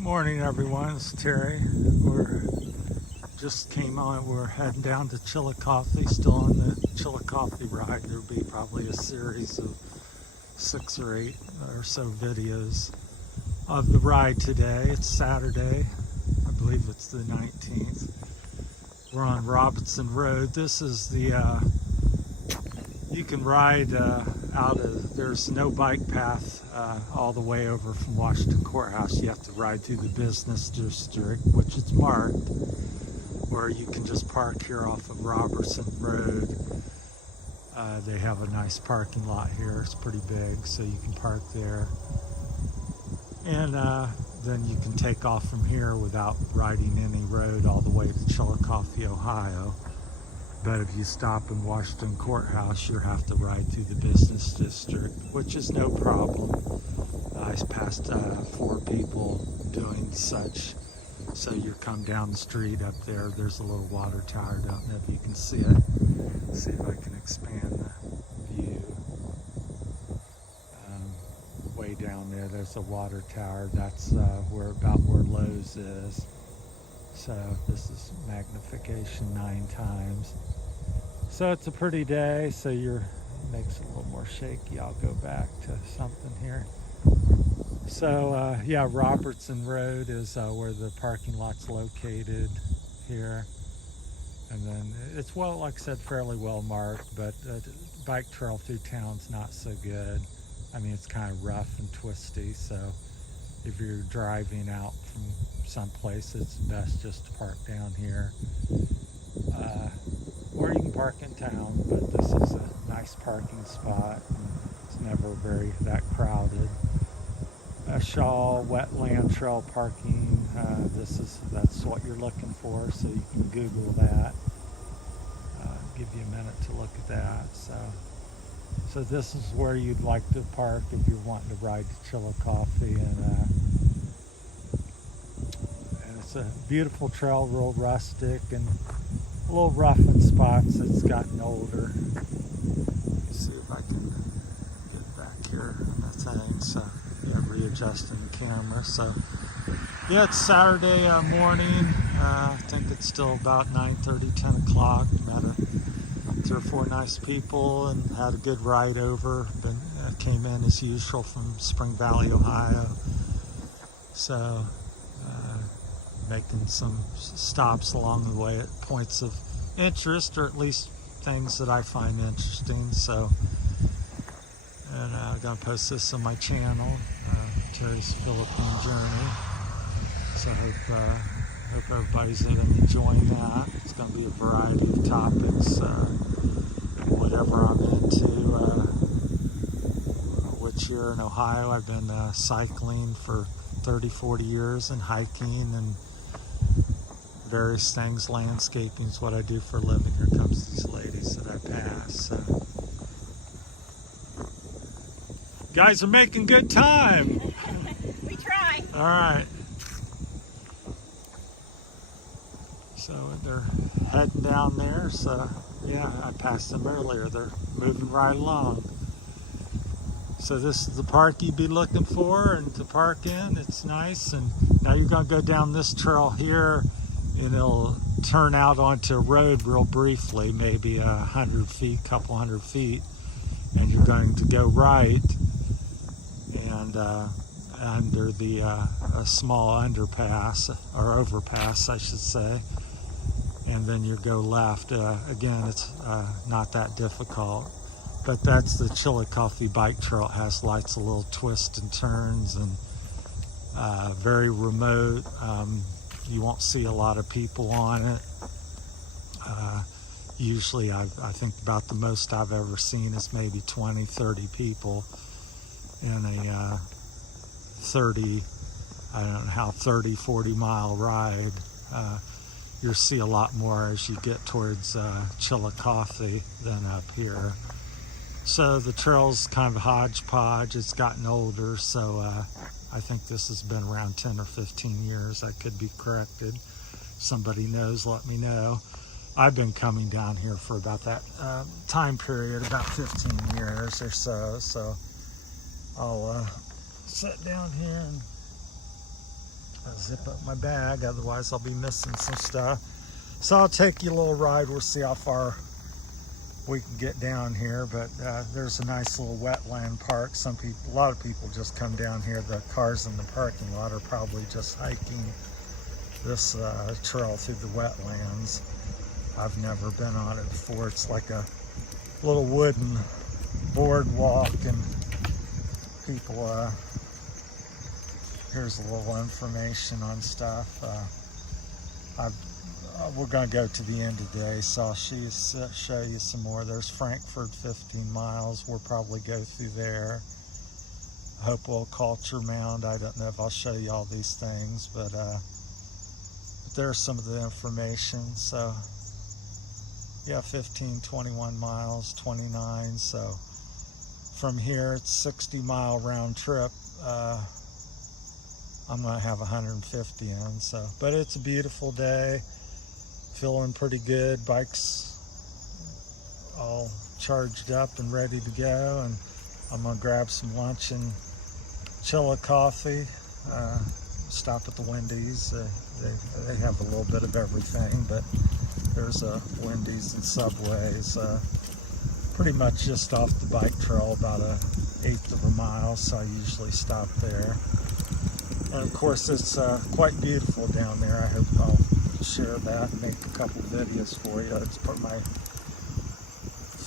Morning, everyone. It's Terry. We're just came on. We're heading down to Chillicothe. Still on the Chillicothe ride. There'll be probably a series of 6 or 8 or so videos of the ride today. It's Saturday. I believe it's the 19th. We're on Robinson Road. This is the you can ride out of, there's no bike path all the way over from Washington Courthouse. You have to ride through the business district, which is marked, or you can just park here off of Robertson Road. They have a nice parking lot here. It's pretty big, so you can park there. And then you can take off from here without riding any road all the way to Chillicothe, Ohio. But if you stop in Washington Courthouse, you have to ride through the business district, which is no problem. I passed 4 people doing such. So you come down the street up there, there's a little water tower. Don't know if you can see it. Let's see if I can expand the view. Way down there's a water tower. That's about where Lowe's is. So this is magnification 9 times. So it's a pretty day. So makes it a little more shaky. I'll go back to something here. So yeah, Robertson Road is where the parking lot's located here. And then it's, well, like I said, fairly well marked, but bike trail through town's not so good. I mean, it's kind of rough and twisty. So if you're driving out from someplace, it's best just to park down here. Or you can park in town, but this is a nice parking spot. It's never that crowded. Shaw wetland trail parking. That's what you're looking for, so you can Google that. Give you a minute to look at that. So this is where you'd like to park if you're wanting to ride to Chillicothe, and it's a beautiful trail, real rustic and a little rough in spots. It's gotten older. Let me see if I can get back here on the thing. So yeah, readjusting the camera. So yeah, it's Saturday morning. I think it's still about 9:30, 10 o'clock. Met 3 or 4 nice people and had a good ride over. Came in as usual from Spring Valley, Ohio. So making some stops along the way at points of interest, or at least things that I find interesting. So, and I'm gonna post this on my channel, Terry's Philippine Journey. So I hope everybody's enjoying that. It's gonna be a variety of topics, whatever I'm into. Which here in Ohio, I've been cycling for 30, 40 years and hiking and various things. Landscaping is what I do for a living. Here comes these ladies that I pass. So. Guys are making good time. We try. All right. So they're heading down there. So yeah, I passed them earlier. They're moving right along. So this is the park you'd be looking for and to park in. It's nice. And now you're going to go down this trail here, and it'll turn out onto a road real briefly, maybe 100 feet, couple hundred feet, and you're going to go right, and under the a small underpass, or overpass I should say, and then you go left. Again, it's not that difficult, but that's the Chillicothe bike trail. It has lots of little twists and turns, and very remote. You won't see a lot of people on it. Usually I think about the most I've ever seen is maybe 20, 30 people in a 30, 40 mile ride. You'll see a lot more as you get towards Chillicothe than up here. So the trail's kind of hodgepodge. It's gotten older, so I think this has been around 10 or 15 years. I could be corrected. Somebody knows, let me know. I've been coming down here for about that time period, about 15 years or so. So I'll sit down here and I'll zip up my bag, otherwise I'll be missing some stuff. So I'll take you a little ride. We'll see how far we can get down here, but there's a nice little wetland park. A lot of people just come down here. The cars in the parking lot are probably just hiking this trail through the wetlands. I've never been on it before. It's like a little wooden boardwalk, and people, here's a little information on stuff. We're going to go to the end today, so I'll show you some more. There's Frankfurt, 15 miles. We'll probably go through there. Hopewell Culture Mound. I don't know if I'll show you all these things, but there's some of the information. So yeah, 15, 21 miles, 29. So from here, it's 60-mile round trip. I'm going to have 150 in. So, but it's a beautiful day. Feeling pretty good. Bike's all charged up and ready to go, and I'm gonna grab some lunch in Chillicothe. Stop at the Wendy's. They have a little bit of everything, but there's a Wendy's and Subway's. Pretty much just off the bike trail, about 1/8 of a mile, so I usually stop there. And of course, it's quite beautiful down there. I hope I'll share that and make a couple videos for you. It's my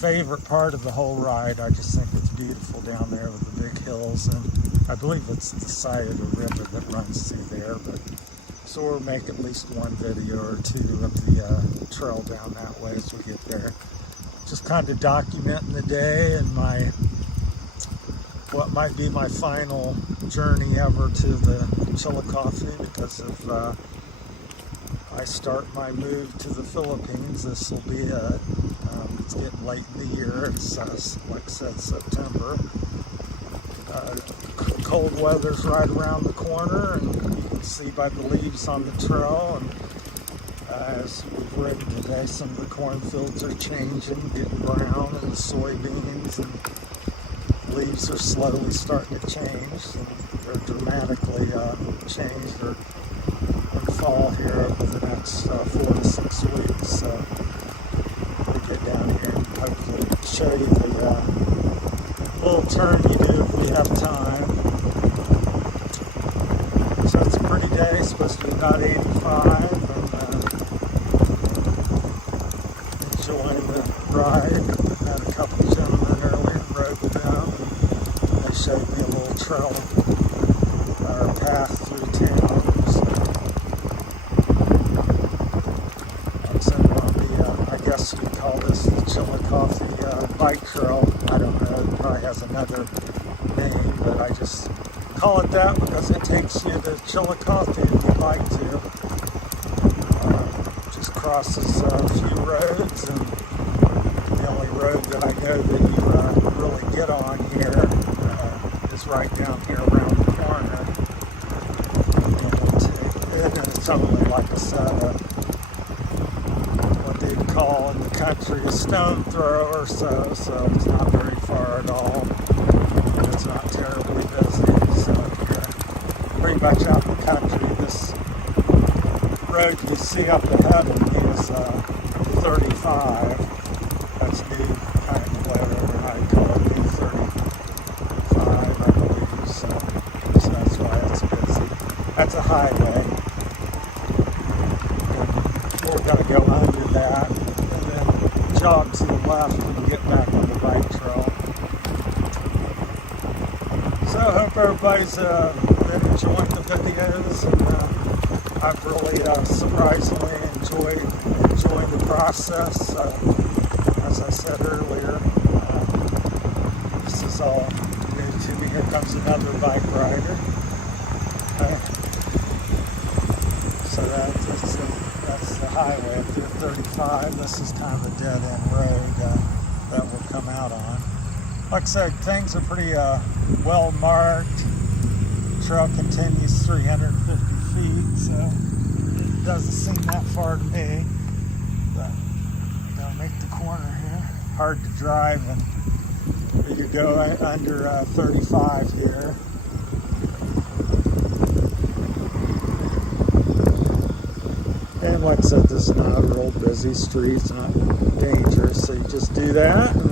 favorite part of the whole ride. I just think it's beautiful down there with the big hills, and I believe it's the side of the river that runs through there. But so we'll make at least one video or two of the trail down that way as we get there. Just kind of documenting the day and what might be my final journey ever to the Chillicothe, because of I start my move to the Philippines. This will be it's getting late in the year. It's like I said, September. Cold weather's right around the corner, and you can see by the leaves on the trail. And as we've ridden today, some of the cornfields are changing, getting brown, and soybeans and leaves are slowly starting to change. And they're dramatically changed. They're fall here over the next 4 to 6 weeks. So we'll get down here and hopefully show you the little turn you do if we have time. So it's a pretty day. It's supposed to be about 85, and enjoying the ride. I had a couple gentlemen earlier, rode with them, and they showed me a little trail or path through town. I guess we call this the Chillicothe bike trail. I don't know, it probably has another name, but I just call it that because it takes you to Chillicothe if you'd like to. Just crosses a few roads, and the only road that I know that you really get on here is right down here around the corner. And it's only, like I said, call in the country a stone throw or so it's not very far at all. It's not terribly busy, so you're pretty much out in the country. This road you see up ahead of me is 35. That's new, kind of whatever I call it, new 35, I believe, so that's why it's busy. That's a highway. We're going to go under that and then jog to the left and get back on the bike trail. So I hope everybody's been enjoying the videos, and I've really surprisingly enjoyed the process. As I said earlier, this is all new to me. Here comes another bike rider. So that's the highway up there, 35. This is kind of a dead-end road that we'll come out on. Like I said, things are pretty well marked. Trail continues 350 feet, so it doesn't seem that far to me. But gotta make the corner here. Hard to drive, and you go under 35 here. And like I said, this is not a real busy street. It's not dangerous. So you just do that. And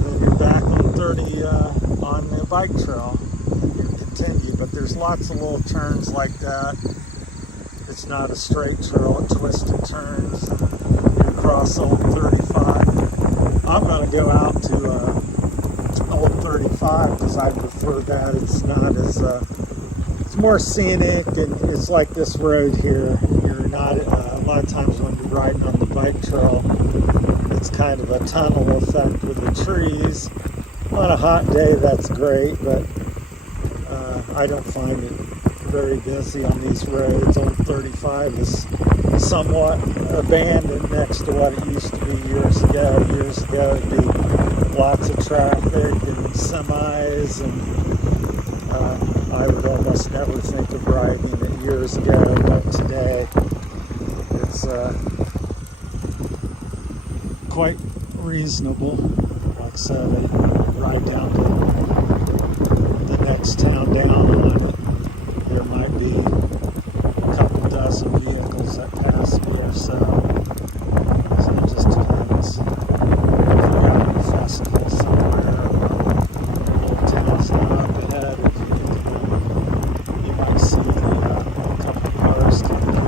then you're back on 30 on the bike trail. And you continue. But there's lots of little turns like that. It's not a straight trail. It twists and turns. And you cross Old 35. I'm going to go out to Old 35 because I prefer that. It's not as it's more scenic, and it's like this road here. You're not a lot of times when you're riding on the bike trail, it's kind of a tunnel effect with the trees. On a hot day, that's great, but I don't find it very busy on these roads. Old 35 is somewhat abandoned next to what it used to be years ago. Years ago, it'd be lots of traffic and semis, and I would almost never think of riding it years ago, but today it's quite reasonable. Like I said, I ride down to the next town down on it. There might be a couple dozen vehicles that pass me or so. So it just depends. If you're out at a festival somewhere, or a little town's not up ahead of you, you might see a couple cars coming in.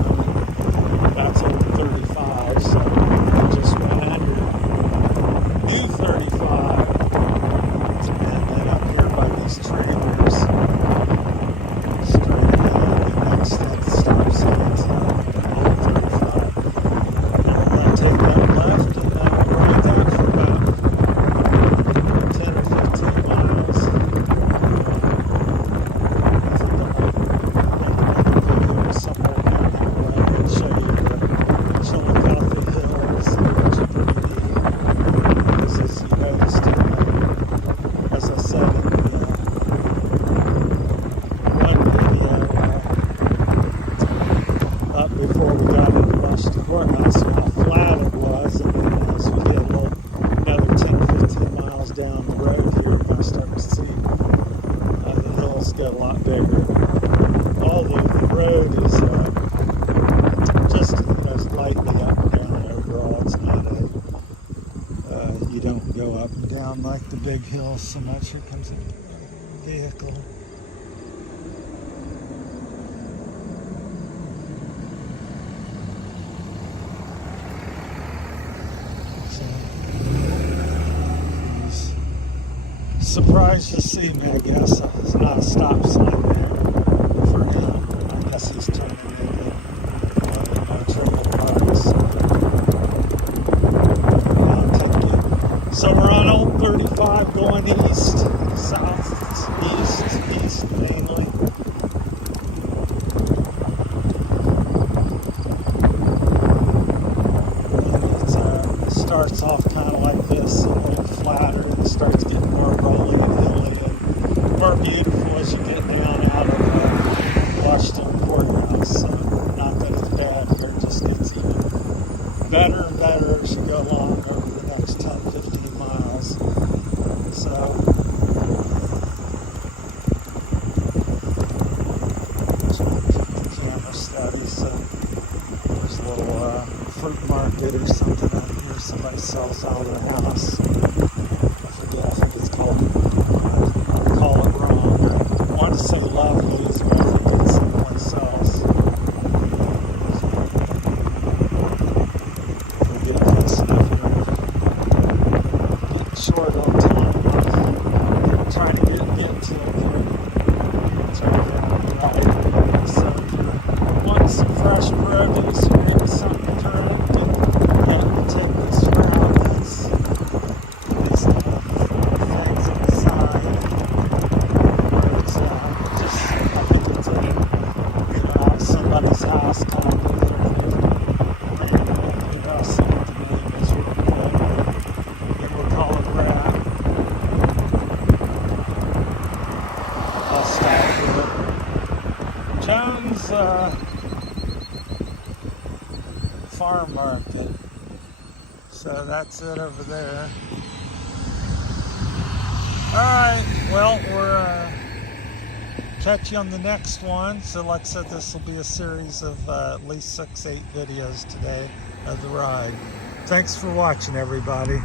That's Old 35, so I just went under New 35. And then up here by these trailers, straight ahead, the next stop sign is Old 35. And I'm going to take that left and then ride that for about 10 or 15 miles. I think I might make another video somewhere down that way and show you the Chillicothe Hills, which are pretty neat. Because as you noticed, as I said in the one video, up before we got into Washington Courthouse, how flat it was, and then as we get another 10 or 15 miles down the road here, we're going to start to see the hills get a lot bigger. Although the road is just lightly up and down overall, it's not you don't go up and down like the big hills so much. Here comes a vehicle. So, he's surprised to see me, I guess. There's not a stop sign there for him. I guess he's turning in triple parks. So we're on Old 35 going east, east mainly. And it starts off kind of like this, a little flatter, and starts getting more rolling and hilly and more beautiful as you get down out of Washington Courthouse. So not that it's bad, but it just gets even better and better as you go along over the next 10, 15 miles. So, trying to keep the camera steady. So, there's a little fruit market or something out here. Somebody sells out of their house. I forget, I think it's called, I'll call it wrong. I want to say Lovely's, but I think it's someplace else. Short on time. I'm trying to get to it here. Trying to get right. So if you want some fresh produce or maybe something to drink, you can take this round. These things inside. Where it's just, I think it's out somebody's house kind of. I'll see what the name is real quick. We'll call it that. I'll stop here. Jones Farm Market. So that's it over there. Alright, well, we're catch you on the next one. So like I said, this will be a series of at least 6-8 videos today of the ride. Thanks for watching, everybody.